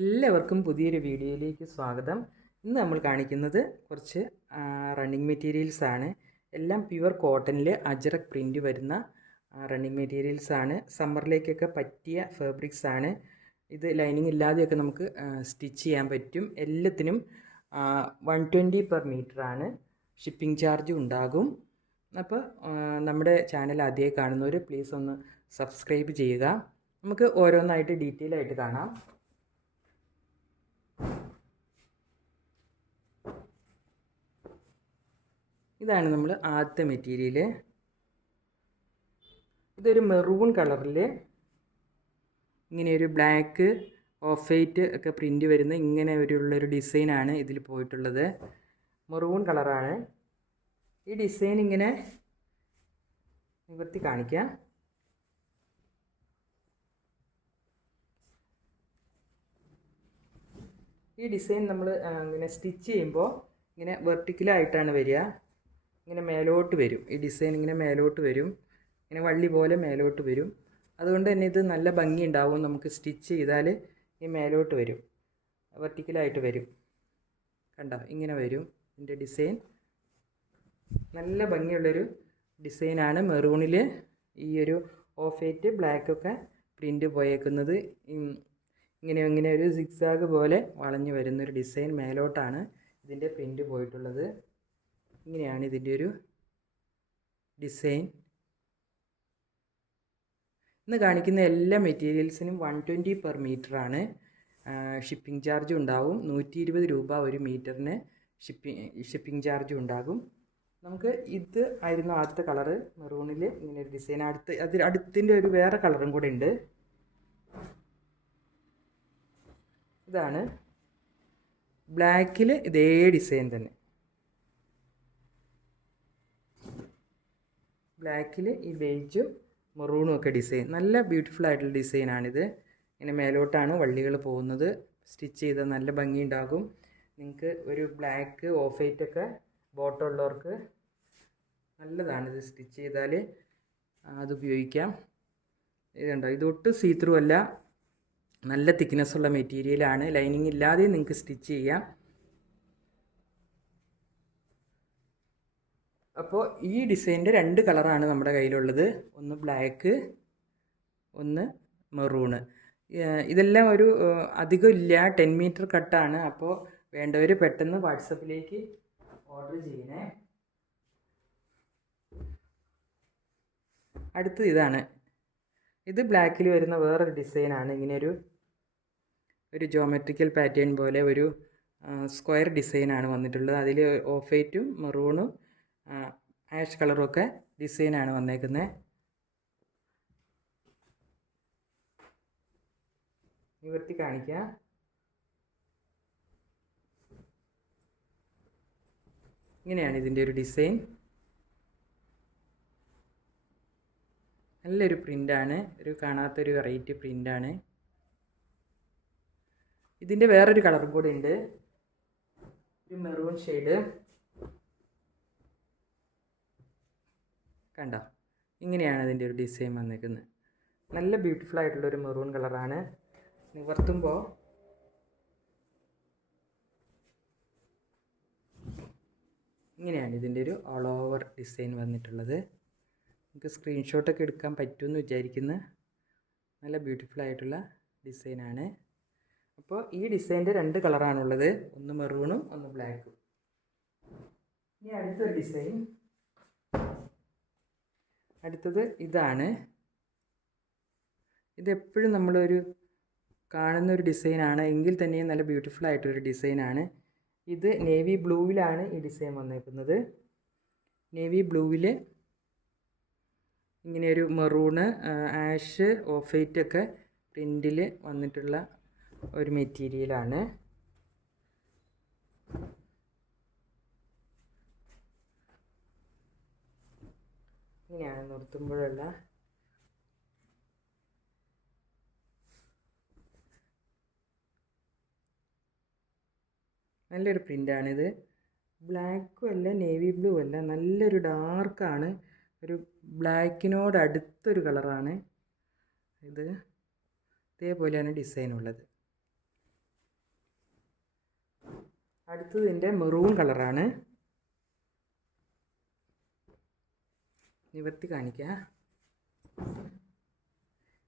എല്ലാവർക്കും പുതിയൊരു വീഡിയോയിലേക്ക് സ്വാഗതം. ഇന്ന് നമ്മൾ കാണിക്കുന്നത് കുറച്ച് റണ്ണിങ് മെറ്റീരിയൽസ് ആണ്. എല്ലാം പ്യുവർ കോട്ടണിൽ അജ്രക് പ്രിൻ്റ് വരുന്ന റണ്ണിങ് മെറ്റീരിയൽസ് ആണ്. സമ്മറിലേക്കൊക്കെ പറ്റിയ ഫാബ്രിക്സ് ആണ്. ഇത് ലൈനിങ് ഇല്ലാതെയൊക്കെ നമുക്ക് സ്റ്റിച്ച് ചെയ്യാൻ പറ്റും. എല്ലാത്തിനും 120 പെർ മീറ്റർ ആണ്. ഷിപ്പിംഗ് ചാർജ് ഉണ്ടാകും. അപ്പോൾ നമ്മുടെ ചാനൽ ആദ്യമായി കാണുന്നവർ പ്ലീസ് ഒന്ന് സബ്സ്ക്രൈബ് ചെയ്യുക. നമുക്ക് ഓരോന്നായിട്ട് ഡീറ്റെയിൽ ആയിട്ട് കാണാം. ഇതാണ് നമ്മൾ ആദ്യത്തെ മെറ്റീരിയൽ. ഇതൊരു മെറൂൺ കളറിൽ ഇങ്ങനെ ഒരു ബ്ലാക്ക് ഓഫ് വൈറ്റ് ഒക്കെ പ്രിൻ്റ് വരുന്ന ഇങ്ങനെ ഉള്ളൊരു ഡിസൈനാണ് ഇതിൽ പോയിട്ടുള്ളത്. മെറൂൺ കളറാണ്. ഈ ഡിസൈൻ ഇങ്ങനെ നിവർത്തി കാണിക്കാം. ഈ ഡിസൈൻ നമ്മൾ ഇങ്ങനെ സ്റ്റിച്ച് ചെയ്യുമ്പോൾ ഇങ്ങനെ വെർട്ടിക്കലായിട്ടാണ് വരിക. ഇങ്ങനെ മേലോട്ട് വരും. ഈ ഡിസൈൻ ഇങ്ങനെ മേലോട്ട് വരും. ഇങ്ങനെ വള്ളി പോലെ മേലോട്ട് വരും. അതുകൊണ്ട് തന്നെ ഇത് നല്ല ഭംഗി ഉണ്ടാവും. നമുക്ക് സ്റ്റിച്ച് ചെയ്താൽ ഈ മേലോട്ട് വരും, വെർട്ടിക്കലായിട്ട് വരും. കണ്ടോ, ഇങ്ങനെ വരും. ഇതിൻ്റെ ഡിസൈൻ നല്ല ഭംഗിയുള്ളൊരു ഡിസൈനാണ്. മെറൂണിൽ ഈ ഒരു ഓഫ് വൈറ്റ് ബ്ലാക്കൊക്കെ പ്രിൻ്റ് പോയേക്കുന്നത്. ഇങ്ങനെ ഒരു സിക്സാഗ് പോലെ വളഞ്ഞു വരുന്നൊരു ഡിസൈൻ. മേലോട്ടാണ് ഇതിൻ്റെ പ്രിൻ്റ് പോയിട്ടുള്ളത്. ഇങ്ങനെയാണ് ഇതിൻ്റെ ഒരു ഡിസൈൻ. ഇന്ന് കാണിക്കുന്ന എല്ലാ മെറ്റീരിയൽസിനും 120 പെർ മീറ്റർ ആണ്. ഷിപ്പിംഗ് ചാർജ് ഉണ്ടാവും. 120 രൂപ ഒരു മീറ്ററിന് ഷിപ്പിംഗ് ചാർജ് ഉണ്ടാകും. നമുക്ക് ഇത് ആയിരുന്നു ആദ്യത്തെ കളറ്, മെറൂണിൽ ഇങ്ങനെ ഒരു ഡിസൈൻ. അടുത്തിൻ്റെ ഒരു വേറെ കളറും കൂടെ ഉണ്ട്. ഇതാണ് ബ്ലാക്കിൽ ഇതേ ഡിസൈൻ തന്നെ. ബ്ലാക്കിൽ ഈ ബേജും മെറൂണും ഒക്കെ ഡിസൈൻ. നല്ല ബ്യൂട്ടിഫുൾ ആയിട്ടുള്ള ഡിസൈനാണിത്. ഇങ്ങനെ മേലോട്ടാണ് വള്ളികൾ പോകുന്നത്. സ്റ്റിച്ച് ചെയ്താൽ നല്ല ഭംഗി ഉണ്ടാകും. നിങ്ങൾക്ക് ഒരു ബ്ലാക്ക് ഓഫ് വൈറ്റ് ഒക്കെ ബോട്ടം ഉള്ളവർക്ക് നല്ലതാണിത്. സ്റ്റിച്ച് ചെയ്താൽ അത് ഉപയോഗിക്കാം. ഇതുണ്ടോ, ഇതൊട്ട് സീത്രൂ അല്ല, നല്ല തിക്നെസ്സുള്ള മെറ്റീരിയലാണ്. ലൈനിങ് ഇല്ലാതെ നിങ്ങൾക്ക് സ്റ്റിച്ച് ചെയ്യാം. അപ്പോൾ ഈ ഡിസൈനിൻ്റെ 2 കളറാണ് നമ്മുടെ കയ്യിലുള്ളത്. ഒന്ന് ബ്ലാക്ക്, ഒന്ന് മെറൂണ്. ഇതെല്ലാം ഒരു അധികം ഇല്ല, 10 മീറ്റർ കട്ടാണ്. അപ്പോൾ വേണ്ടവർ പെട്ടെന്ന് വാട്സപ്പിലേക്ക് ഓർഡർ ചെയ്യണേ. അടുത്തത് ഇതാണ്. ഇത് ബ്ലാക്കിൽ വരുന്ന വേറൊരു ഡിസൈനാണ്. ഇങ്ങനെ ഒരു ജോമെട്രിക്കൽ പാറ്റേൺ പോലെ ഒരു സ്ക്വയർ ഡിസൈനാണ് വന്നിട്ടുള്ളത്. അതിൽ ഓഫ് വൈറ്റും മെറൂണും ആഷ് കളറും ഒക്കെ ഡിസൈനാണ് വന്നേക്കുന്നത്. നിവർത്തി കാണിക്കാം. ഇങ്ങനെയാണ് ഇതിൻ്റെ ഒരു ഡിസൈൻ. നല്ലൊരു പ്രിൻ്റാണ്. ഒരു കാണാത്തൊരു വെറൈറ്റി പ്രിൻ്റാണ്. ഇതിൻ്റെ വേറൊരു കളറും കൂടെ ഉണ്ട്, ഒരു മെറൂൺ ഷെയ്ഡ്. കണ്ടോ, ഇങ്ങനെയാണ് അതിൻ്റെ ഒരു ഡിസൈൻ വന്നിരിക്കുന്നത്. നല്ല ബ്യൂട്ടിഫുൾ ആയിട്ടുള്ളൊരു മെറൂൺ കളറാണ്. നിവർത്തുമ്പോൾ ഇങ്ങനെയാണ് ഇതിൻ്റെ ഒരു ഓൾ ഓവർ ഡിസൈൻ വന്നിട്ടുള്ളത്. നമുക്ക് സ്ക്രീൻഷോട്ടൊക്കെ എടുക്കാൻ പറ്റുമെന്ന് വിചാരിക്കുന്നു. നല്ല ബ്യൂട്ടിഫുൾ ആയിട്ടുള്ള ഡിസൈനാണ്. അപ്പോൾ ഈ ഡിസൈൻ്റെ 2 കളറാണുള്ളത്, ഒന്ന് മെറൂണും ഒന്ന് ബ്ലാക്കും. ഇനി അടുത്തൊരു ഡിസൈൻ. അടുത്തത് ഇതാണ്. ഇതെപ്പോഴും നമ്മളൊരു കാണുന്നൊരു ഡിസൈനാണ്, എങ്കിൽ തന്നെയും നല്ല ബ്യൂട്ടിഫുൾ ആയിട്ടൊരു ഡിസൈനാണ്. ഇത് നേവി ബ്ലൂവിലാണ് ഈ ഡിസൈൻ വന്നേക്കുന്നത്. നേവി ബ്ലൂവിൽ ഇങ്ങനെയൊരു മെറൂണ്, ആഷ്, ഓഫ് വൈറ്റ് ഒക്കെ പ്രിൻറ്റിൽ വന്നിട്ടുള്ള ഒരു മെറ്റീരിയലാണ്. ഇങ്ങനെയാണ് നിർത്തുമ്പോഴുള്ള നല്ലൊരു പ്രിൻ്റാണിത്. ബ്ലാക്കും അല്ല, നേവി ബ്ലൂ അല്ല, നല്ലൊരു ഡാർക്കാണ്. ഒരു ബ്ലാക്കിനോട് അടുത്തൊരു കളറാണ് ഇത്. ഇതേപോലെയാണ് ഡിസൈൻ ഉള്ളത്. അടുത്തത് ഇതിൻ്റെ മെറൂൺ കളറാണ്. നിവർത്തി കാണിക്കുക.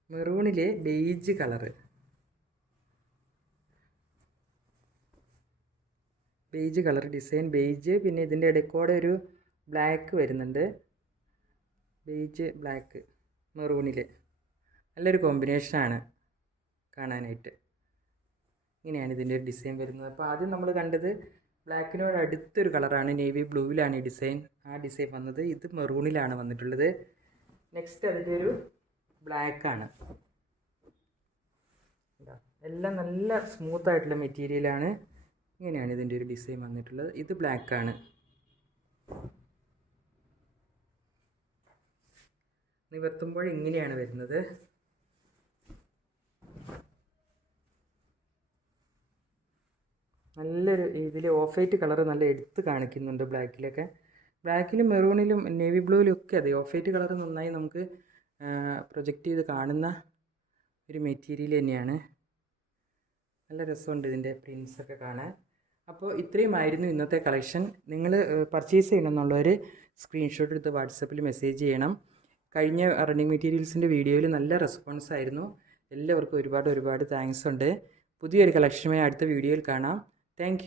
മെറൂണിലെ beige colour, beige colour design, beige. പിന്നെ ഇതിൻ്റെ ഇടയ്ക്കൂടെ ഒരു ബ്ലാക്ക് വരുന്നുണ്ട്, ബെയ്ജ് ബ്ലാക്ക് മെറൂണിൽ. നല്ലൊരു കോമ്പിനേഷനാണ് കാണാനായിട്ട്. ഇങ്ങനെയാണ് ഇതിൻ്റെ ഒരു ഡിസൈൻ വരുന്നത്. അപ്പോൾ ആദ്യം നമ്മൾ കണ്ടത് ബ്ലാക്കിനോട് അടുത്തൊരു കളറാണ്, നേവി ബ്ലൂവിലാണ് ഈ ഡിസൈൻ, ആ ഡിസൈൻ വന്നത്. ഇത് മെറൂണിലാണ് വന്നിട്ടുള്ളത്. നെക്സ്റ്റ് അതിൻ്റെ ഒരു ബ്ലാക്കാണ്. എല്ലാം നല്ല സ്മൂത്തായിട്ടുള്ള മെറ്റീരിയലാണ്. ഇങ്ങനെയാണ് ഇതിൻ്റെ ഒരു ഡിസൈൻ വന്നിട്ടുള്ളത്. ഇത് ബ്ലാക്കാണ്. നിവർത്തുമ്പോൾ ഇങ്ങനെയാണ് വരുന്നത്. നല്ലൊരു ഇതിൽ ഓഫ് വൈറ്റ് കളർ നല്ല എടുത്ത് കാണിക്കുന്നുണ്ട് ബ്ലാക്കിലൊക്കെ. ബ്ലാക്കിലും മെറൂണിലും നേവി ബ്ലൂവിലും ഒക്കെ അതെ ഓഫ് വൈറ്റ് കളർ നന്നായി നമുക്ക് പ്രൊജക്റ്റ് ചെയ്ത് കാണുന്ന ഒരു മെറ്റീരിയൽ തന്നെയാണ്. നല്ല രസമുണ്ട് ഇതിൻ്റെ പ്രിൻസൊക്കെ കാണാൻ. അപ്പോൾ ഇത്രയുമായിരുന്നു ഇന്നത്തെ കളക്ഷൻ. നിങ്ങൾ പർച്ചേസ് ചെയ്യണമെന്നുള്ളവർ സ്ക്രീൻഷോട്ട് എടുത്ത് വാട്സപ്പിൽ മെസ്സേജ് ചെയ്യണം. കഴിഞ്ഞ റണ്ണിങ് മെറ്റീരിയൽസിൻ്റെ വീഡിയോയിൽ നല്ല റെസ്പോൺസ് ആയിരുന്നു. എല്ലാവർക്കും ഒരുപാട് താങ്ക്സ് ഉണ്ട്. പുതിയൊരു കളക്ഷനുമായി അടുത്ത വീഡിയോയിൽ കാണാം. താങ്ക്